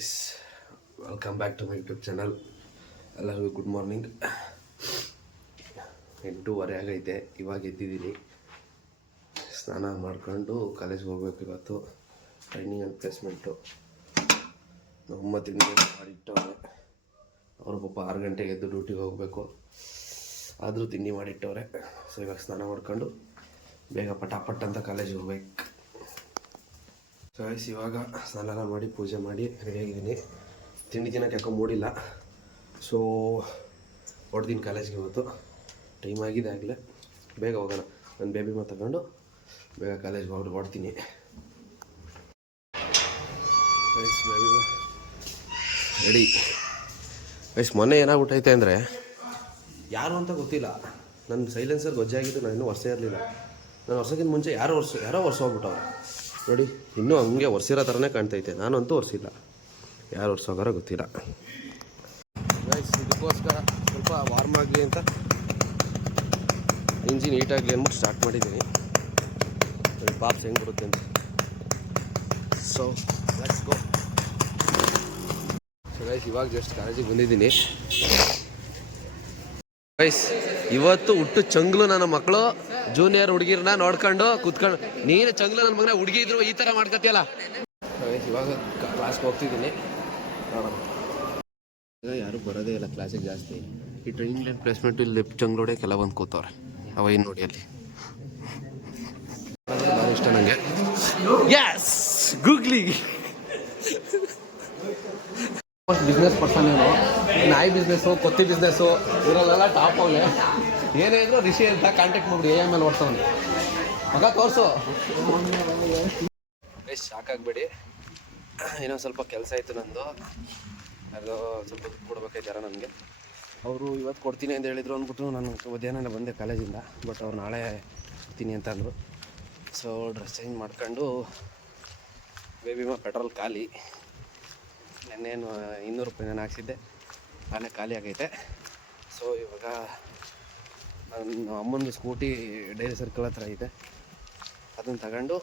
Welcome back to my YouTube channel. ಎಲ್ಲರಿಗೂ good morning. 8:30 ಆಗೈತೆ. ಇವಾಗ ಎದ್ದಿದ್ದೀನಿ. ಸ್ನಾನ ಮಾಡ್ಕೊಂಡು ಕಾಲೇಜ್ಗೆ ಹೋಗ್ಬೇಕು. ಇವತ್ತು ಟ್ರೈನಿಂಗ್ ಆ್ಯಂಡ್ ಪ್ಲೇಸ್ಮೆಂಟು. ನಮ್ಮ ತಿಂಡಿ ಮಾಡಿಟ್ಟವ್ರೆ. ಅವರು ಪಾಪ 6 ಗಂಟೆಗೆ ಎದ್ದು ಡ್ಯೂಟಿಗೆ ಹೋಗಬೇಕು. ಆದರೂ ತಿಂಡಿ ಮಾಡಿಟ್ಟವ್ರೆ. ಸೊ ಇವಾಗ ಸ್ನಾನ ಮಾಡ್ಕೊಂಡು ಬೇಗ ಪಟಾಪಟ್ ಅಂತ ಕಾಲೇಜಿಗೆ ಹೋಗ್ಬೇಕು. ಸೊ ಇವಾಗ ಸ್ನಾನ ಮಾಡಿ ಪೂಜೆ ಮಾಡಿ ರೆಡಿಯಾಗಿದ್ದೀನಿ. ತಿಂಡಿ ತಿನ್ನೋಕೆ ಯಾಕೋ ಮೂಡಿಲ್ಲ. ಸೊ ಹೊಡ್ತೀನಿ ಕಾಲೇಜ್ಗೆ. ಇವತ್ತು ಟೈಮ್ ಆಗಿದೆ ಆಗಲೇ. ಬೇಗ ಹೋಗೋಣ. ನನ್ನ ಬೇಬಿ ತಗೊಂಡು ಬೇಗ ಕಾಲೇಜ್ಗೆ ಹೊಡ್ತೀನಿ. Baby ready. ಮೊನ್ನೆ ಏನಾಗ್ಬಿಟ್ಟೈತೆ ಅಂದರೆ ಯಾರು ಅಂತ ಗೊತ್ತಿಲ್ಲ. ನನ್ನ ಸೈಲೆನ್ಸರ್ ಗೊಜ್ಜಾಗಿದ್ದು ನಾನು ಇನ್ನೂ ಒರೆಸೇ ಇರಲಿಲ್ಲ. ನಾನು ಒರೆಸೋಕ್ಕಿಂತ ಮುಂಚೆ ಯಾರೋ ಒರೆಸೋಗ್ಬಿಟ್ಟವ್ರೆ ನೋಡಿ. ಇನ್ನೂ ಹಂಗೆ ಒರೆಸಿರೋ ಥರನೇ ಕಾಣ್ತೈತೆ. ನಾನಂತೂ ಒರೆಸಿಲ್ಲ. ಯಾರು ಒರೆಸೋಗಾರೋ ಗೊತ್ತಿಲ್ಲ. ಇದಕ್ಕೋಸ್ಕರ ಸ್ವಲ್ಪ ವಾರ್ಮ್ ಆಗಲಿ ಅಂತ ಇಂಜಿನ್ ಹೀಟಾಗಲಿ ಅಂದ್ಬಿಟ್ಟು ಸ್ಟಾರ್ಟ್ ಮಾಡಿದ್ದೀನಿ. ಪಾಪ್ಸ್ ಹೆಂಗೆ ಬರುತ್ತೆ ಅಂತ. So let's go. So guys ಇವಾಗ ಜಸ್ಟ್ ಕಾಲೇಜಿಗೆ ಬಂದಿದ್ದೀನಿ. ಗೈಸ್ ಇವತ್ತು ಹುಟ್ಟು ಚಂಗ್ಲು ನನ್ನ ಮಕ್ಕಳು ಜೂನಿಯರ್ ಹುಡುಗಿರನ್ನ ನೋಡ್ಕೊಂಡು ಕೂತ್ಕೊಂಡು, ನೀನು ಚಂಗ್ಲು ನನ್ನ ಮಗನ ಹುಡುಗಿ ಇದ್ರು ಈ ಥರ ಮಾಡ್ಕೊತೀಯಲ್ಲ. ಇವಾಗ ಕ್ಲಾಸ್ಗೆ ಹೋಗ್ತಿದ್ದೀನಿ. ನೋಡೋಣ. ಯಾರು ಬರೋದೇ ಇಲ್ಲ ಕ್ಲಾಸಿಗೆ ಜಾಸ್ತಿ. ಈ ಟ್ರೈನಿಂಗ್ ಆ್ಯಂಡ್ ಪ್ಲೇಸ್ಮೆಂಟು ಇಲ್ಲಿ ಚಂಗ್ಲೋಡೆ ಕೆಲ ಬಂದು ಕೂತವ್ರೆ. ಅವ ಏನು ನೋಡಿ ಅಲ್ಲಿ ಭಾಳ ಇಷ್ಟ ನನಗೆ. Yes googly business person. ಇವನು ನಾಯಿ ಬಿಸ್ನೆಸ್ಸು, ಕೊತ್ತಿ ಬಿಸ್ನೆಸ್ಸು ಇವರಲ್ಲೆಲ್ಲ ಟಾಪ್ ಅವನೇ. ಏನೇ ಇದ್ರು ರಿಷಿ ಅಂತ ಕಾಂಟ್ಯಾಕ್ಟ್ ಮಾಡ್ಬಿಡಿ. AML ಓಡ್ಸೋನು ಮಗ ತೋರಿಸು. ಎಷ್ಟು ಸಾಕಾಗಬೇಡಿ. ಇನ್ನೊಂದು ಸ್ವಲ್ಪ ಕೆಲಸ ಇತ್ತು ನಂದು. ಅದು ಸ್ವಲ್ಪ ದುಡ್ಡು ಕೊಡ್ಬೇಕಾಯ್ತಾರ ನನಗೆ. ಅವರು ಇವತ್ತು ಕೊಡ್ತೀನಿ ಅಂತ ಹೇಳಿದರು ಅಂದ್ಬಿಟ್ಟು ನಾನು ಮಧ್ಯಾಹ್ನ ಬಂದೆ ಕಾಲೇಜಿಂದ. ಬಟ್ ಅವ್ರು ನಾಳೆ ಕೊಡ್ತೀನಿ ಅಂತ ಅಂದರು. ಸೊ ಡ್ರೆಸ್ ಚೇಂಜ್ ಮಾಡ್ಕೊಂಡು ಬೇಬಿ ಪೆಟ್ರೋಲ್ ಖಾಲಿ. ನೆನ್ನೇನು 200 ರೂಪಾಯಿ ನಾನು ಹಾಕ್ಸಿದ್ದೆ, ನಾನೇ ಖಾಲಿ ಆಗೈತೆ. ಸೊ ಇವಾಗ ನನ್ನ ಅಮ್ಮಂದು ಸ್ಕೂಟಿ ಡೈರಿ ಸರ್ಕಲ್ ಹತ್ರ ಇದೆ. ಅದನ್ನು ತಗೊಂಡು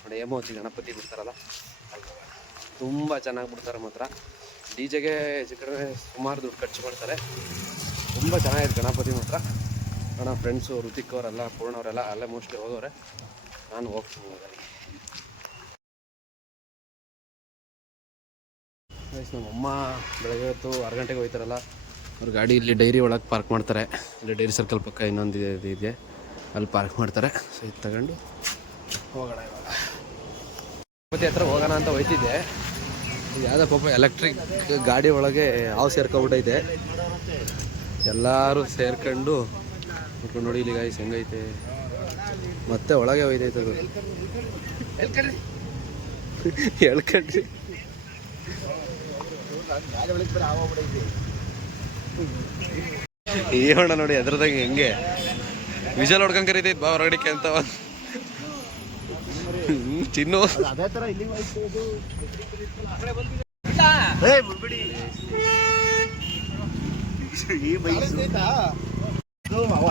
ನೋಡಿ ಹೇಮಾವತಿ ಗಣಪತಿ ಬಿಡ್ತಾರಲ್ಲ ಅಲ್ಲಿ ತುಂಬ ಚೆನ್ನಾಗಿ ಬಿಡ್ತಾರೆ. ಮಾತ್ರ DJಗೆ ಕಡೆ ಸುಮಾರು ದುಡ್ಡು ಖರ್ಚು ಮಾಡ್ತಾರೆ. ತುಂಬ ಚೆನ್ನಾಗಿದೆ ಗಣಪತಿ ಮಾತ್ರ. ನನ್ನ ಫ್ರೆಂಡ್ಸು ಋತಿಕ್ ಅವರೆಲ್ಲ, ಪೂರ್ಣ ಅವರೆಲ್ಲ ಅಲ್ಲೇ ಮೋಸ್ಟ್ಲಿ ಹೋಗೋರೆ. ನಾನು ಹೋಗ್ತೀನಿ. ನಮ್ಮಮ್ಮ ಬೆಳಗ್ಗೆ ಹೊತ್ತು 6 ಗಂಟೆಗೆ ಹೋಗ್ತಾರಲ್ಲ, ಅವ್ರ ಗಾಡಿ ಇಲ್ಲಿ ಡೈರಿ ಒಳಗೆ ಪಾರ್ಕ್ ಮಾಡ್ತಾರೆ. ಇಲ್ಲಿ ಡೈರಿ ಸರ್ಕಲ್ ಪಕ್ಕ ಇನ್ನೊಂದು ಇದೆ, ಅಲ್ಲಿ ಪಾರ್ಕ್ ಮಾಡ್ತಾರೆ. ಸೊ ಇದು ತಗೊಂಡು ಹೋಗೋಣ. ಇವಾಗ ಗಣಪತಿ ಹತ್ರ ಹೋಗೋಣ ಅಂತ ಹೋಯ್ತಿದ್ದೆ. ಯಾವುದೋ ಪಾಪ ಎಲೆಕ್ಟ್ರಿಕ್ ಗಾಡಿ ಒಳಗೆ ಹಾವು ಸೇರ್ಕೊಂಡ್ಬಿಟ್ಟೈತೆ. ಎಲ್ಲರೂ ಸೇರ್ಕೊಂಡು ನೋಡಿ ಇಲ್ಲಿ ಗಾಯ್ಸ್ ಹೆಂಗೈತೆ. ಮತ್ತೆ ಒಳಗೆ ಹೋಯ್ತೈತೆ ಅದು. ಹೇಳ್ಕಂಡ್ರಿ ಏಣ ನೋಡಿ ಅದ್ರದಂಗೆ ಹೆಂಗೆ ವಿಜಲ್ ಹೊಡ್ಕೊಂಡ್ ಕರೀತೈತೆ ಬಾ ಹೊರಗಡಿಕೆ ಅಂತ. ಚಿನ್ನು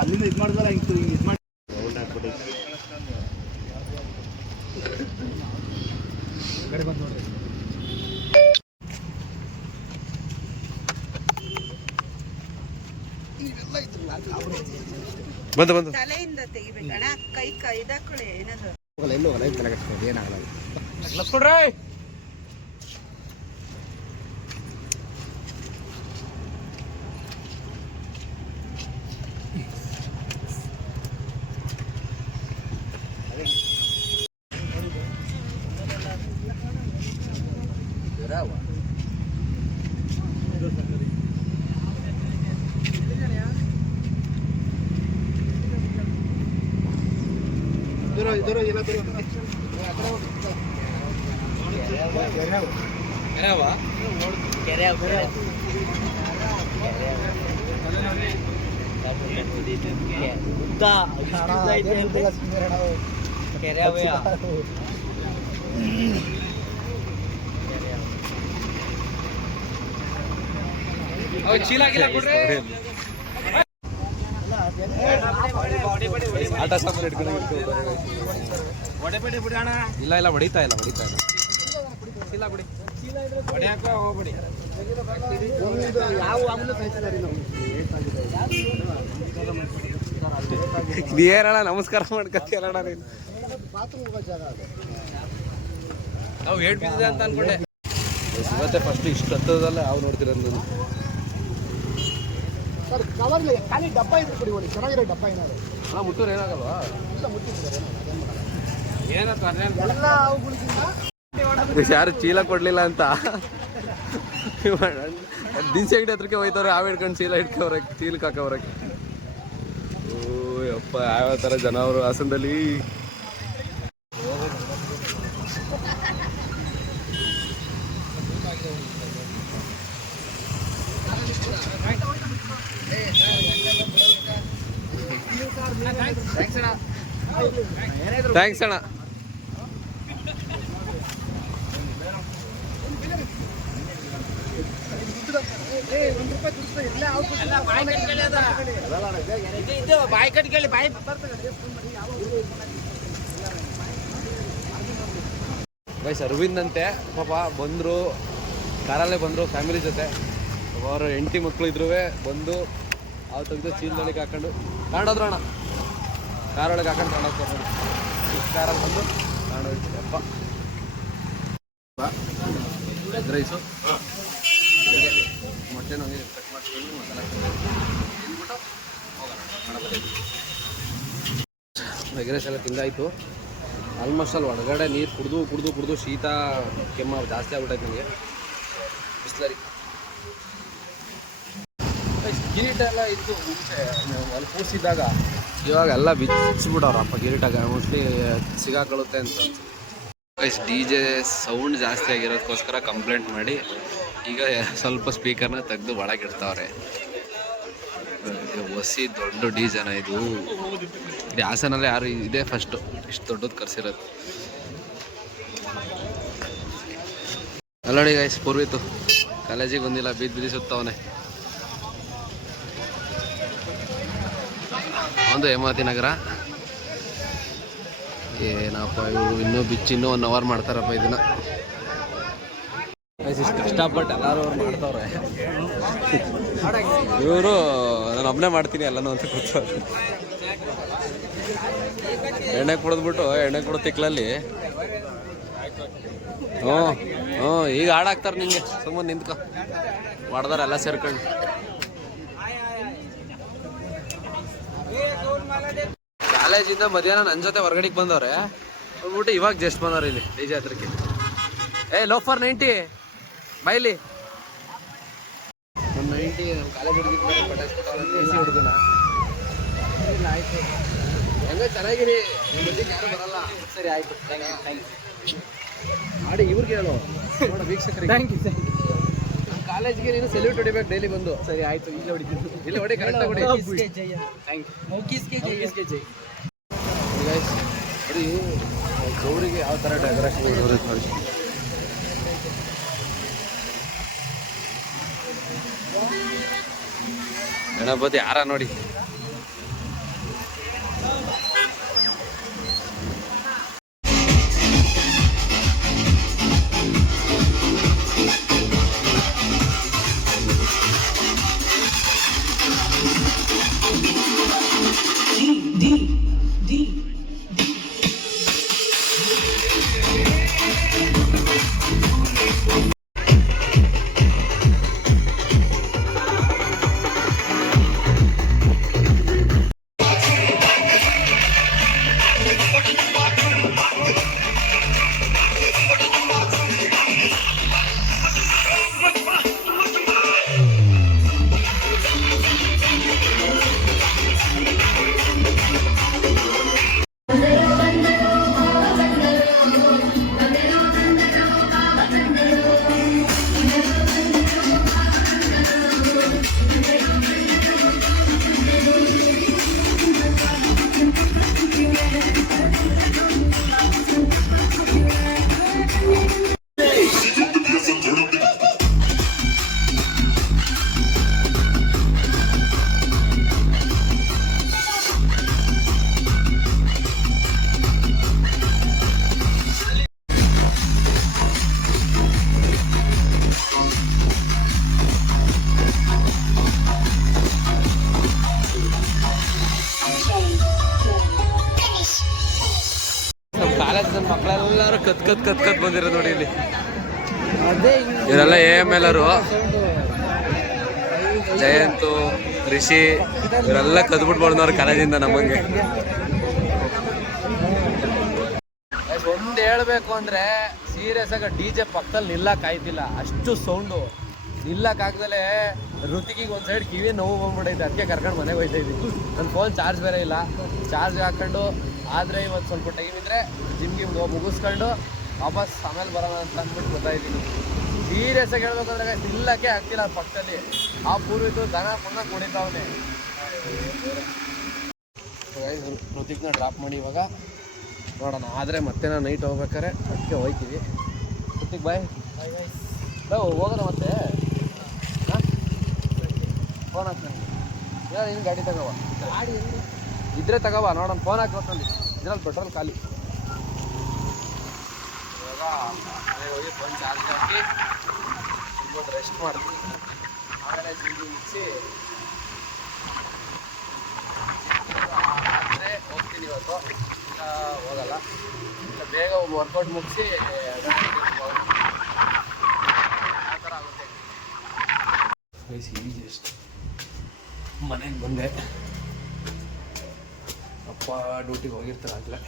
ಅಲ್ಲಿಂದ ಇದು ಮಾಡಿದ್ವಲ್ಲ ಹಿಂಗೆ ಇದು ಮಾಡಿ ಕಡೆ ಬಂದು ನೋಡ್ರಿ. ಬಂದು ತಲೆಯಿಂದ ತೆಗಿಬೇಕಣ್ಣ. ಕೈ ಕೈದಾಕೊಳ್ಳಿ ಏನದು ಎಲ್ಲೋ ಲೈಫ್ ತಲೆ ಕಟ್ಕೊಂಡು ಏನಾಗಲ್ಲ. ಚೀಲಾಗಿಲ್ಲ ಕೊಡ್ರಿ. ಆಟ ಸಾಮಾನು ಇಟ್ಕೊಂಡು ಇಲ್ಲ ಹೊಡಿತಾ ಇಲ್ಲ ಇಲ್ಲ ಬಿಡಿ. ಯಾವ ಆಮೇಲೆ ಸಾಯ್ತಿದ್ದಾರೆ ನಾವು ಏನಣ್ಣ ನಮಸ್ಕಾರ ಮಾಡ್ಕೊತೀರಣ್ಣ ನೀನು. ಬಾತ್ರೂಮ್ ಹೋಗೋ ಜಾಗ ಅದು. ನಾವು ಏಟ್ ಬಿದ್ದಿದೆ ಅಂತ ಅನ್ಕೊಂಡೆ. ಇವತ್ತೇ ಫಸ್ಟ್ ಇಷ್ಟು ಹತ್ತದಲ್ಲ ಯಾವ ನೋಡ್ತಿರೋದು ನಾನು. ಸರ್ ಕವರ್ ಖಾಲಿ ಡಬ್ಬ ಇದ್ರೆ ಕೊಡಿ ಒಳ್ಳೆ ಚೆನ್ನಾಗಿರೋ ಡಬ್ಬ ಏನಾದ್ರು. ಅಣ್ಣ ಮುಟ್ಟೂರು ಏನಾಗಲ್ವಾ? ಇಲ್ಲ ಮುಟ್ಟಿದ್ದಾರೆ ಏನಂತ ಎಲ್ಲ ಅವುಗಳಿಂದ ಯಾರು ಚೀಲ ಕೊಡ್ಲಿಲ್ಲ ಅಂತ ದಿನಸಿ ಅಂಗಡಿ ಹತ್ರಕ್ಕೆ ಹೋಯ್ತವ್ರೆ. ಹಾವು ಹಿಡ್ಕೊಂಡು ಚೀಲ ಹಿಡ್ಕೊವ್ರಕ್ಕೆ, ಚೀಲಕ್ಕೆ ಹಾಕೋವ್ರಕ್ಕೆ. ಓ ಯಪ್ಪ, ಯಾವ ಥರ ಜನ ಅವರು ಹಾಸನದಲ್ಲಿ. ಥ್ಯಾಂಕ್ಸ್ ಅಣ್ಣ. ಗೈಸ್ ಅರವಿಂದ್ ಅಂತೆ ಪಾಪ ಬಂದರು, ಕಾರಲ್ಲೇ ಬಂದರು ಫ್ಯಾಮಿಲಿ ಜೊತೆ. ಅವರು ಹೆಂಡತಿ ಮಕ್ಕಳು ಇದ್ರೂ ಬಂದು ಅವ್ರು ತೆಗೆದು ಚೀಲದೊಳಗೆ ಹಾಕೊಂಡು ತಗೊಂಡೋದ್ರು ಅಣ್ಣ. ಕಾರೊಳಗೆ ಹಾಕೊಂಡು ತಗೊಂಡೋಗ್ತಾರೆ ನೋಡಿ. ಕಾರಲ್ಲಿ ಬಂದು ತಗೊಂಡೋಗಿ ಅಪ್ಪ ಎಗ್ ರೈಸು, ಮೊಟ್ಟೆ ನೋಡಿ ಕಟ್ ಮಾಡಿಸ್ಕೊಂಡು ಮಸಾಲ ತಿಂದ್ಬಿಟ್ಟು ಹೋಗೋಣ. ಎಗ್ ರೈಸ್ ಎಲ್ಲ ತಿಂದಾಯಿತು. ಆಲ್ಮೋಸ್ಟ್ ಅಲ್ಲಿ ಹೊರಗಡೆ ನೀರು ಕುಡಿದು ಶೀತ ಕೆಮ್ಮ ಜಾಸ್ತಿ ಆಗ್ಬಿಟ್ಟೈತೆ ನನಗೆ. ಬಿಸ್ಲರಿ ಗಿರೀಟ ಎಲ್ಲ ಇತ್ತು ಮುಂಚೆ ಅಲ್ಲಿ ಕೂಸಿದ್ದಾಗ. ಇವಾಗ ಎಲ್ಲ ಬಿಚ್ಚಿಬಿಡೋರಪ್ಪ ಗಿರೀಟಾಗ. ಮೋಸ್ಟ್ಲಿ ಸಿಗಾಕೊಳ್ಳುತ್ತೆ ಅಂತ. ಡಿ ಜೆ ಸೌಂಡ್ ಜಾಸ್ತಿ ಆಗಿರೋದಕ್ಕೋಸ್ಕರ ಕಂಪ್ಲೇಂಟ್ ಮಾಡಿ ಈಗ ಸ್ವಲ್ಪ ಸ್ಪೀಕರ್ನ ತೆಗೆದು ಒಳಗಿಡ್ತಾವ್ರೆ. ಹೊಸಿ ದೊಡ್ಡ ಡಿ ಜೆನ ಇದು. ಹಾಸನಲ್ಲಿ ಯಾರು ಇದೇ ಫಸ್ಟು ಇಷ್ಟು ದೊಡ್ಡದು ಕರ್ಸಿರೋದು. ಅಲ್ಲೋಡಿ ಗೈಸ್, ಪೂರ್ವಿತು ಕಾಲೇಜಿಗೆ ಬಂದಿಲ್ಲ, ಬಿದ್ದು ಸುತ್ತವನೆ. ಒಂದು ಹೇಮಾವತಿ ನಗರ. ಏನಪ್ಪ ಇವರು ಇನ್ನೂ ಇನ್ನೂ 1 ಅವರ್ ಮಾಡ್ತಾರಪ್ಪ ಇದನ್ನ. ಇಷ್ಟು ಕಷ್ಟಪಟ್ಟು ಎಲ್ಲರೂ ಅವ್ರು ಮಾಡ್ತಾವ್ರೆ. ಇವರು ನಾನು ಒಬ್ಬನೇ ಮಾಡ್ತೀನಿ ಎಲ್ಲನೂ ಅಂತ ಕೂತವ್ರೆ. ಎಣ್ಣೆ ಕುಡಿದ್ಬಿಟ್ಟು ಎಣ್ಣೆ ಕುಡೋ ತಿಕ್ಲಲ್ಲಿ ಈಗ ಹಾಡಾಕ್ತಾರೆ ನಿಂಗೆ. ಸುಮ್ಮನೆ ನಿಂತ್ಕೊ, ಹೊಡೆದಾರೆ ಎಲ್ಲ ಸೇರ್ಕೊಂಡು. ಕಾಲೇಜಿಂದ ಮಧ್ಯಾಹ್ನ ನನ್ನ ಜೊತೆ ಹೊರಗಡೆಗೆ ಬಂದವ್ರೆ. ಬಂದ್ಬಿಟ್ಟು ಇವಾಗ ಜಸ್ಟ್ ಬಂದವ್ರೆ ಇಲ್ಲಿ ಡಿ ಜೆ ಹತ್ರಕ್ಕೆ. ಲೋಫರ್ 90 ಬೈಲಿ ನಮ್ಮ 90 ನಮ್ಮ ಕಾಲೇಜ್ ಹುಡುಗನ. ಆಯ್ತು ಹೆಂಗ ಚೆನ್ನಾಗಿರಿ, ನಿಮ್ಮ ಮಧ್ಯೆ ಯಾರು ಬರಲ್ಲ. ಸರಿ ಆಯ್ತು, ಮಾಡಿ ಇವ್ರಿಗೆ ಹೇಳು ನೋಡ ವೀಕ್ಷಕರಿಗೆ. Thank you. ನಮ್ಮ ಕಾಲೇಜ್ಗೆ ನೀನು ಸೆಲ್ಯೂಟ್ ಹೊಡಿಬೇಕು ಡೈಲಿ ಬಂದು. ಸರಿ ಆಯ್ತು, ಇಲ್ಲಿ ಹೊಡಿತೀನಿ. ಇಲ್ಲಿ ಹೊಡಿ, ಕರೆಕ್ಟಾಗಿ ಹೊಡಿ. ನೋಡಿ ಗೌರಿಗೆ ಯಾವ ಥರ ಡೆಕೋರೇಷನ್ ನೋಡಿ. ಗಣಪತಿ ಯಾರ ನೋಡಿ. ಕತ್ ಬಂದಿರೋ ನೋಡಿ ಇಲ್ಲಿ. ಇವರೆಲ್ಲ AML ಅವರು, ಜಯಂತು, ರಿಷಿ ಇವರೆಲ್ಲ ಕದ್ಬಿಟ್ಟು ಬಂದವ್ರು ಕಾಲೇಜಿಂದ ನಮ್ಮಂಗೆ. ಒಂದು ಹೇಳ್ಬೇಕು ಅಂದ್ರೆ ಸೀರಿಯಸ್ ಆಗಿ DJ ಪಕ್ಕದಲ್ಲಿ ನಿಲ್ಲಕ್ಕಾಯ್ತಿಲ್ಲ, ಅಷ್ಟು ಸೌಂಡು. ನಿಲ್ಲಕ್ಕಾಗ್ದಲೆ ಋತಿಕಿಗೆ ಒಂದು ಸೈಡ್ ಕಿವಿ ನೋವು ಬಂದ್ಬಿಟ್ಟೈತೆ, ಅದಕ್ಕೆ ಕರ್ಕೊಂಡು ಮನೆಗೆ ಹೋಗ್ತಾ ಇದ್ದೀವಿ. ನನ್ನ ಫೋನ್ ಚಾರ್ಜ್ ಬೇರೆ ಇಲ್ಲ, ಚಾರ್ಜ್ ಹಾಕೊಂಡು ಆದರೆ ಇವತ್ತು ಸ್ವಲ್ಪ ಟೈಮ್ ಇದ್ದರೆ ಜಿಮ್ಗೆ ಮುಗಿಸ್ಕೊಂಡು ವಾಪಸ್ ಆಮೇಲೆ ಬರೋಣ ಅಂತ ಅಂದ್ಬಿಟ್ಟು ಗೊತ್ತಾಯಿದ್ದೀನಿ. ಸೀರಿಯಸ್ ಆಗಿ ಹೇಳ್ಬೇಕಂದ್ರೆ ನಿಲ್ಲಕ್ಕೆ ಆಗ್ತಿಲ್ಲ ಪಕ್ಕದಲ್ಲಿ. ಆ ಪೂರ್ವಿತು ದನ ಪುನಃ ಕುಣಿತಾವನೆ. ಋತಿಕ್ನ ಡ್ರಾಪ್ ಮಾಡಿ ಇವಾಗ ನೋಡೋಣ, ಆದರೆ ಮತ್ತೆ ನಾವು ನೈಟ್ ಹೋಗ್ಬೇಕಾರೆ ಅದಕ್ಕೆ ಹೋಗ್ತೀವಿ. ಋತಿಕ್ ಬಾಯ್ ಹೋಗೋಣ ಮತ್ತೆ. ಫೋನ್ ಹಾಕ್ತಾನೆ, ನೀನು ಗಾಡಿ ತಗೋವ, ಗಾಡಿ ಇದ್ರೆ ತಗೋವ, ನೋಡೋಣ. ಫೋನ್ ಹಾಕೋತಂದು ಇದ್ರಲ್ಲಿ ಪೆಟ್ರೋಲ್ ಖಾಲಿ. ಇವಾಗ ಮನೆಗೆ ಹೋಗಿ ಫೋನ್ ಚಾರ್ಜ್ ಹಾಕಿ ಇವತ್ತು ರೆಸ್ಟ್ ಮಾಡ್ತೀನಿ, ಆಮೇಲೆ ಜಿಮ್ಗೆ ಮುಗಿಸಿ ಆದರೆ ಹೋಗ್ತೀನಿ. ಇವತ್ತು ಈಗ ಹೋಗಲ್ಲ, ಇಲ್ಲ ಬೇಗ ವರ್ಕೌಟ್ ಮುಗಿಸಿ ಆ ಥರ ಆಗುತ್ತೆ. ಜಸ್ಟ್ ಮನೆಗೆ ಬಂದೆ, ಅಪ್ಪ ಡ್ಯೂಟಿಗೆ ಹೋಗಿರ್ತಾರೆ ಆಗಲೇ.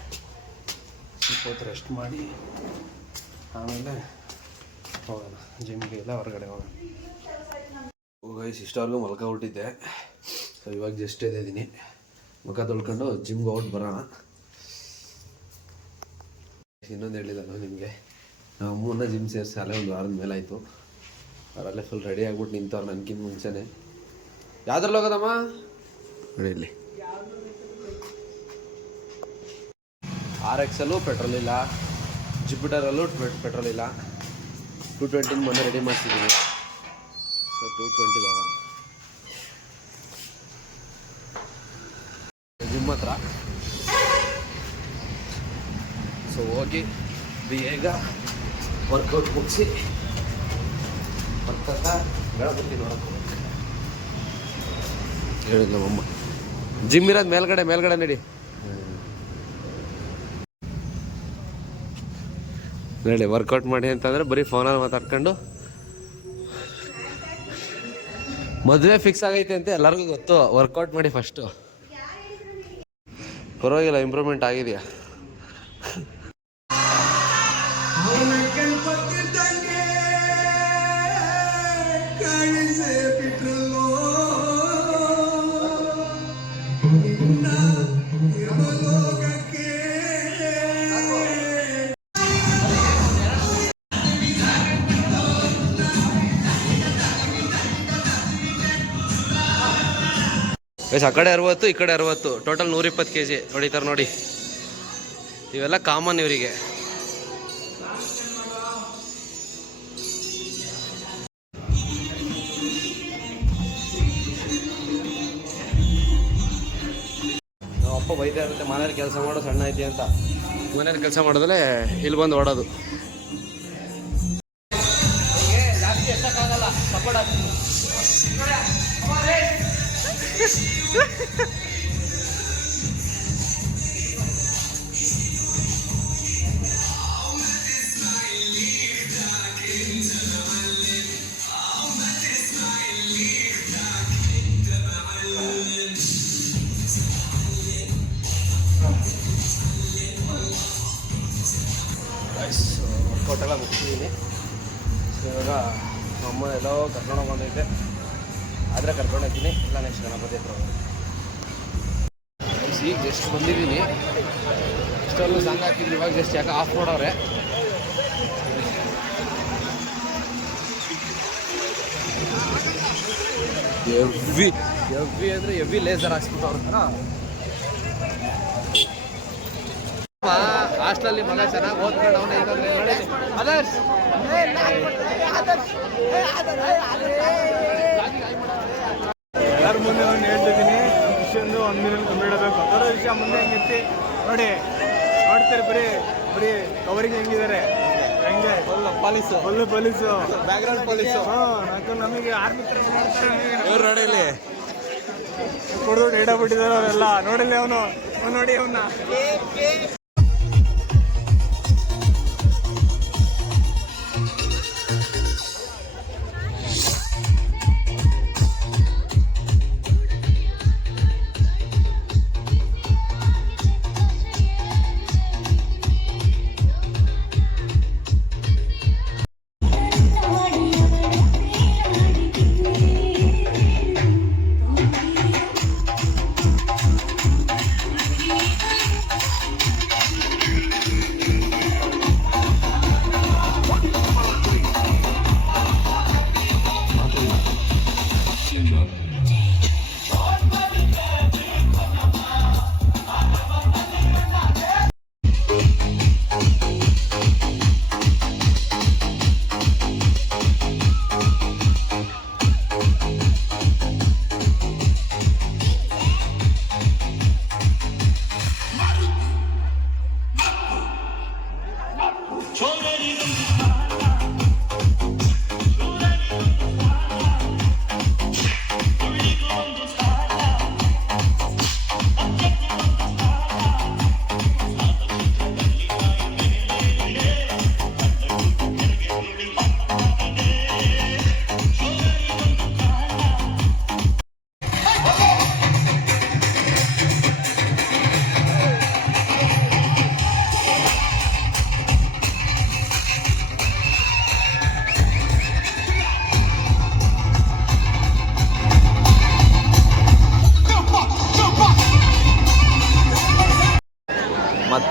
ಸ್ವಲ್ಪ ಹೊತ್ತು ರೆಸ್ಟ್ ಮಾಡಿ ಆಮೇಲೆ ಹೋಗೋಣ ಜಿಮ್ಗೆ, ಎಲ್ಲ ಹೊರಗಡೆ ಹೋಗೋಣ. ಗೈಸ್ ಇಷ್ಟವರೆಗೂ ಮಲ್ಕೊಬಿಟ್ಟಿದ್ದೆ. ಸೊ ಇವಾಗ ಜಸ್ಟ್ ಇದ್ದೀನಿ, ಮುಖ ತೊಳ್ಕೊಂಡು ಜಿಮ್ಗೆ ಔಟ್ ಬರೋಣ. ಇನ್ನೊಂದು ಹೇಳಿದಲ್ಲ ನಿಮಗೆ, ನಾವು ಅಮ್ಮನ್ನ ಜಿಮ್ ಸೇರಿಸಿ ಅಲ್ಲೇ ಒಂದು ವಾರದ ಮೇಲೆ ಆಯಿತು. ಅವರಲ್ಲೇ ಫುಲ್ ರೆಡಿ ಆಗ್ಬಿಟ್ಟು ನಿಂತವ್ರು ನನಗಿಂತ ಮುಂಚೆನೆ. ಯಾವ್ದ್ರಲ್ಲಿ ಹೋಗೋದಮ್ಮ ನೋಡಿ ಇಲ್ಲಿ. RX-ಅಲ್ಲೂ ಪೆಟ್ರೋಲ್ ಇಲ್ಲ, ಜುಪಿಟರಲ್ಲೂ ಪೆಟ್ರೋಲ್ ಇಲ್ಲ. 220 ಮೊನ್ನೆ ರೆಡಿ ಮಾಡ್ತಿದ್ದೀನಿ. ಸೊ 220 ಹೋಗೋಣ ಜಿಮ್ ಹತ್ರ. ಸೊ ಹೋಗಿ ಬೇಗ ವರ್ಕೌಟ್ ಮುಗಿಸಿ ಬರ್ತಾ ಗಣಪತಿ ನೋಡೋಕೆ ಹೇಳಿದ್ ನಮ್ಮಮ್ಮ. ಜಿಮ್ ಇರೋದು ಮೇಲ್ಗಡೆ ನಡಿ ಹೇಳಿ. ವರ್ಕೌಟ್ ಮಾಡಿ ಅಂತಂದರೆ ಬರೀ ಫೋನಲ್ಲಿ ಮಾತಾಡ್ಕೊಂಡು. ಮದುವೆ ಫಿಕ್ಸ್ ಆಗೈತೆ ಅಂತ ಎಲ್ಲರಿಗೂ ಗೊತ್ತು, ವರ್ಕೌಟ್ ಮಾಡಿ ಫಸ್ಟು. ಪರವಾಗಿಲ್ಲ, ಇಂಪ್ರೂವ್ಮೆಂಟ್ ಆಗಿದೆಯಾ? ಆ ಕಡೆ 60, ಈ ಕಡೆ 60, ಟೋಟಲ್ 120 kg ಹೊಡಿತಾರೆ ನೋಡಿ. ಇವೆಲ್ಲ ಕಾಮನ್ ಇವರಿಗೆ. ನಮ್ಮ ಅಪ್ಪ ಬೈತಾ ಇರುತ್ತೆ, ಮನೇಲಿ ಕೆಲಸ ಮಾಡೋ ಸಣ್ಣ ಐತಿ ಅಂತ. ಮನೇಲಿ ಕೆಲಸ ಮಾಡಿದ್ರೆ ಇಲ್ಲಿ ಬಂದು ಓಡೋದು. ಜಾಸ್ತಿ ಎತ್ತಕ್ಕಾಗಲ್ಲ, ಸಪೋರ್ಟ್ ಆಗ್ತದೆ. ವರ್ಕೌಟ್ ಎಲ್ಲ ಮುಗಿಸಿದ್ದೀನಿ. ಇವಾಗ ಅಮ್ಮ ಎಲ್ಲೋ ಕರ್ಕೊಂಡು ಹೋಗ್ಬಂದೈತೆ, ಆದರೆ ಕರ್ಕೊಂಡು ಹೋಗ್ತೀನಿ, ಇಲ್ಲ ನೆಕ್ಸ್ಟ್ ಗಣಪತಿ ಹತ್ರ ಹೋಗೋದು. ಈಗ ಜಸ್ಟ್ ಬಂದಿದ್ದೀನಿ, ಇಷ್ಟೊಂದು ಸಾಂಗ್ ಹಾಕಿದ್ವಿ. ಇವಾಗ ಜಸ್ಟ್ ಯಾಕೆ ಆಫ್ ಮಾಡೋರೆ. ಎವ್ವಿ ಅಂದರೆ ಎವ್ವಿ ಲೇಸರ್ ಹಾಕ್ಸ್ಬಿಟ್ಟು ಅವ್ರ ಹಾಸ್ಟೆಲಲ್ಲಿ ಮಗ ಚೆನ್ನಾಗಿ ಓದ್ಕೊಂಡು ಅವನೇ ಇದ್ದಂದ್ರೆ ನೋಡಿ. ಅದರ್ಸ್ ಎಲ್ಲರ ಮುಂದೆ ಒಂದು ಹೇಳ್ತಿದ್ದೀನಿ, ವಿಷಯಂದು ಒಂದು ದಿನ ಕಂಡುಹಿಡಬೇಕು. ಅದರ ವಿಷಯ ಮುಂದೆ ಹೆಂಗಿರ್ತಿ ನೋಡಿ, ನೋಡ್ತಾರೆ ಬರೀ ಕವರಿಗೆ ಹೆಂಗಿದ್ದಾರೆ, ಹೆಂಗೆ ಫುಲ್ಲು ಪೊಲೀಸು ಬ್ಯಾಕ್ಗ್ರೌಂಡ್ ಪೊಲೀಸು. ನಮಗೆ ಆರ್ಮಿ ಇವ್ರು ನೋಡಿ ಇಲ್ಲಿ ಕುಡಿದು ಹಿಡಬಿಟ್ಟಿದ್ದಾರೆ ಅವರೆಲ್ಲ. ನೋಡಿಲ್ಲ ಅವನು ನೋಡಿ ಅವನ್ನ.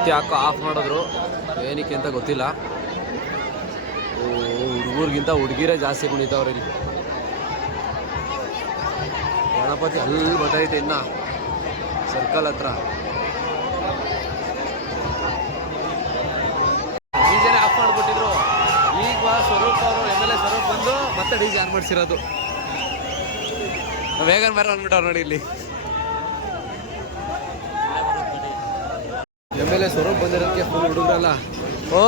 ಮತ್ತೆ ಯಾಕೋ ಆಫ್ ಮಾಡಿದ್ರು, ಏನಕ್ಕೆ ಅಂತ ಗೊತ್ತಿಲ್ಲ. ಹುಡುಗರಿಗಿಂತ ಹುಡುಗಿರೇ ಜಾಸ್ತಿ ಕುಣಿತಾವ್ರೆ ಇಲ್ಲಿ. ಗಣಪತಿ ಅಲ್ಲಿ ಬರ್ತೈತೆ ಇನ್ನ ಸರ್ಕಲ್ ಹತ್ರ. ಡಿಜೆನೇ ಆಫ್ ಮಾಡಿಬಿಟ್ಟಿದ್ರು. ಈಗ ಸ್ವರೂಪ್ ಅವರು MLA ಸ್ವರೂಪ್ ಬಂದು ಮತ್ತೆ ಡಿಜೆ ಆನ್ ಮಾಡಿಸಿರೋದು. ವೇಗನ್ ಬೇರೆ ಅಂದ್ಬಿಟ್ಟವ್ರು ನೋಡಿ ಇಲ್ಲಿ. MLA ಸ್ವರೂಪ್ ಬಂದಿರೋದಕ್ಕೆ ಫುಲ್ ಹುಡುಗರಲ್ಲ. ಓ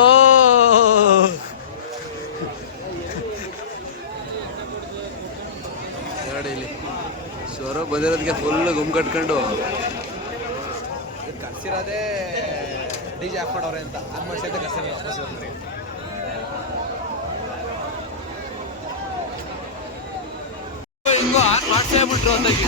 ನೋಡಿ ಇಲ್ಲಿ ಸ್ವರೂಪ್ ಬಂದಿರೋದಕ್ಕೆ ಫುಲ್ ಗುಮ್ ಕಟ್ಕೊಂಡು ಕರ್ಸಿರೋದೇ ಡಿಜೆ ಆಫ್ ಮಾಡೋರೆ ಅಂತ ಆನ್ ಮಾಡಿಸಿದ್ದೆ ಕರ್ಸಿರೋದು. ಹಿಂಗೋ ಆನ್ ಮಾಡಿಸೇ ಬಿಟ್ರು ಅಂದಾಗಿ.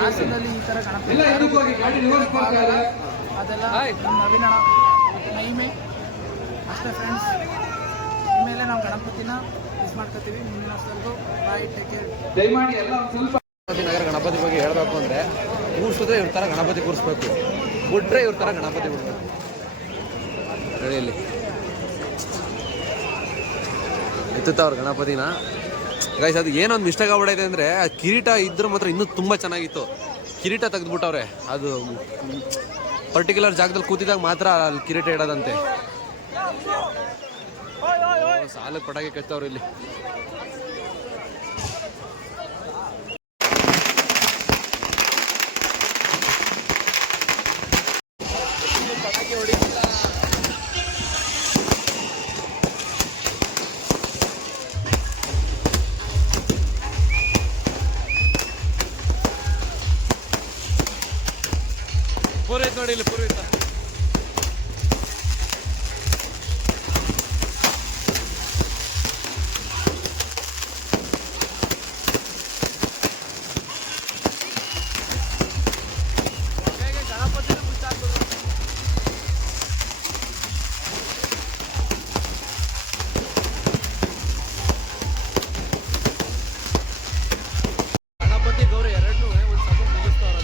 ಹಾಸನದಲ್ಲಿ ಈ ಥರ ಗಣಪತಿ ಅದೆಲ್ಲ ನಮ್ಮ ನವೀನ ಮಹಿಮೆ ಅಷ್ಟೇ ಫ್ರೆಂಡ್ಸ್. ಇನ್ಮೇಲೆ ನಾವು ಗಣಪತಿನ ಮಿಸ್ ಮಾಡ್ಕೊತೀವಿ. ಮುಂದಿನ ವರ್ಷದವರೆಗೂ ಬಾಯ್, ಟೇಕ್ ಕೇರ್. ದಯಮಾಡಿ ಎಲ್ಲ ಸ್ವಲ್ಪ ನಗರ ಗಣಪತಿ ಬಗ್ಗೆ ಹೇಳಬೇಕು ಅಂದರೆ, ಕೂರಿಸಿದ್ರೆ ಇವ್ರ ಥರ ಗಣಪತಿ ಕೂರಿಸ್ಬೇಕು, ಬಿಟ್ರೆ ಇವ್ರ ಥರ ಗಣಪತಿ ಬಿಡ್ಬೇಕು. ಹೇಳಿ ಎತ್ತುತ್ತವ್ರ ಗಣಪತಿನ ಗೈಸ್. ಅದು ಏನೊಂದು ಮಿಸ್ಟೇಕ್ ಆಗ್ಬಿಡೈತೆ ಅಂದರೆ, ಆ ಕಿರೀಟ ಇದ್ರೆ ಮಾತ್ರ ಇನ್ನೂ ತುಂಬ ಚೆನ್ನಾಗಿತ್ತು. ಕಿರೀಟ ತೆಗೆದ್ಬಿಟ್ಟವ್ರೆ. ಅದು ಪರ್ಟಿಕ್ಯುಲರ್ ಜಾಗದಲ್ಲಿ ಕೂತಿದಾಗ ಮಾತ್ರ ಅಲ್ಲಿ ಕಿರೀಟ ಇಡೋದಂತೆ. ಸಾಲಕ್ಕೆ ಪಟಾಕಿ ಕಚ್ತವ್ರು ಇಲ್ಲಿ. ಪೂರೈತ್ ನೋಡಿ ಇಲ್ಲಿ, ಪೂರೈತ ಗಣಪತಿ ಗೌರಿ ಎರಡನ್ನೂ ಒಂದು ಸಮ ಮುಗಿಸ್ತಾವ್ರ.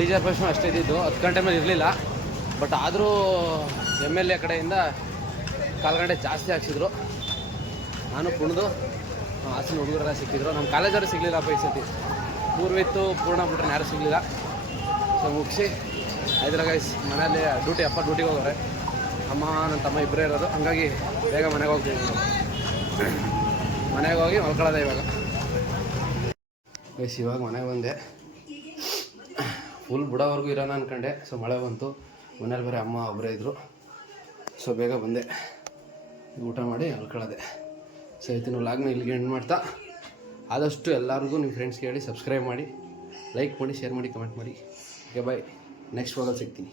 DJ ಫಸ್ಟ್ ಅಷ್ಟೇ ಇದ್ದಿದ್ದು, 10 ಗಂಟೆ ಮೇಲೆ ಇರಲಿಲ್ಲ. ಬಟ್ ಆದರೂ MLA ಕಡೆಯಿಂದ 1/4 ಗಂಟೆ ಜಾಸ್ತಿ ಹಾಕ್ಸಿದ್ರು. ನಾನು ಕುಣಿದು ಹಾಸನ ಹುಡುಗರೆಲ್ಲ ಸಿಕ್ಕಿದ್ರು. ನಮ್ಮ ಕಾಲೇಜವರು ಸಿಗಲಿಲ್ಲಪ್ಪ ಈ ಸತಿ. ಪೂರ್ವಿತ್ತು ಪೂರ್ಣ ಬಿಟ್ರೆ ಯಾರು ಸಿಗಲಿಲ್ಲ. ಸೊ ಮುಗಿಸಿ ಆಯ್ತರ ಗೈಸ್, ಮನೇಲಿ ಅಪ್ಪ ಡ್ಯೂಟಿಗೆ ಹೋಗೋರೆ, ಅಮ್ಮ ನನ್ನ ತಮ್ಮ ಇಬ್ಬರೇ ಇರೋದು. ಹಂಗಾಗಿ ಬೇಗ ಮನೆಗೆ ಹೋಗ್ತೀವಿ. ಮನೆಗೆ ಹೋಗಿ ಮಲ್ಕೊಳ್ಳೋದೆ ಇವಾಗ. ಗೈಸ್ ಇವಾಗ ಮನೆಗೆ ಬಂದೆ. ಫುಲ್ ಬುಡವರೆಗೂ ಇರೋಣ ಅಂದ್ಕೊಂಡೆ. ಸೊ ಮಳೆ ಬಂತು, ಮನೇಲಿ ಬೇರೆ ಅಮ್ಮ ಒಬ್ಬರೇ ಇದ್ದರು. ಸೊ ಬೇಗ ಬಂದೆ, ಊಟ ಮಾಡಿ ಮಲ್ಕೊಳ್ಳೋದೆ. ಸೊ ಇವತ್ತಿನ ವ್ಲಾಗ್ನ ಇಲ್ಲಿಗೆ ಎಂಡ್ ಮಾಡ್ತಾ, ಆದಷ್ಟು ಎಲ್ಲರಿಗೂ ನಿಮ್ಮ ಫ್ರೆಂಡ್ಸ್ಗೆ ಹೇಳಿ ಸಬ್ಸ್ಕ್ರೈಬ್ ಮಾಡಿ, ಲೈಕ್ ಮಾಡಿ, ಶೇರ್ ಮಾಡಿ, ಕಮೆಂಟ್ ಮಾಡಿ. ಓಕೆ ಬಾಯ್, ನೆಕ್ಸ್ಟ್ ವ್ಲಾಗಲ್ಲಿ ಸಿಗ್ತೀನಿ.